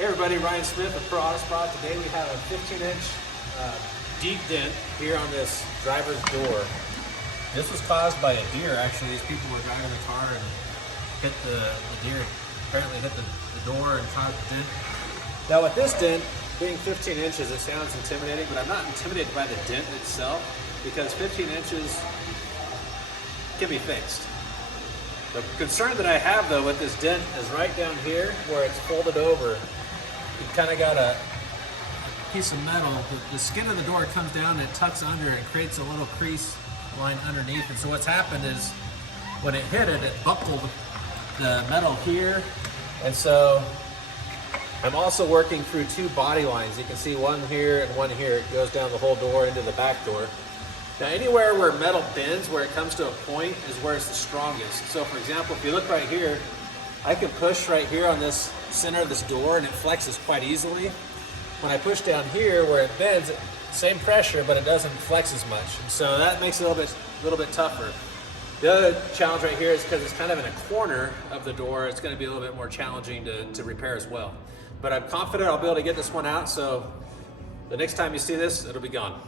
Hey everybody, Ryan Smith of Pro Auto Spot. Today we have a 15-inch deep dent here on this driver's door. This was caused by a deer. Actually, these people were driving the car and hit the deer. Apparently hit the door and caused the dent. Now with this dent being 15 inches, it sounds intimidating, but I'm not intimidated by the dent itself because 15 inches can be fixed. The concern that I have though with this dent is right down here where it's folded over. You've kind of got a piece of metal. The skin of the door comes down and it tucks under and creates a little crease line underneath. And so what's happened is when it hit it, it buckled the metal here. And so I'm also working through two body lines. You can see one here and one here. It goes down the whole door into the back door. Now anywhere where metal bends, where it comes to a point, is where it's the strongest. So for example, if you look right here, I can push right here on this center of this door and it flexes quite easily. When I push down here where it bends, same pressure, but it doesn't flex as much. And so that makes it a little bit tougher. The other challenge right here is because it's kind of in a corner of the door, it's going to be a little bit more challenging to repair as well. But I'm confident I'll be able to get this one out, so the next time you see this, it'll be gone.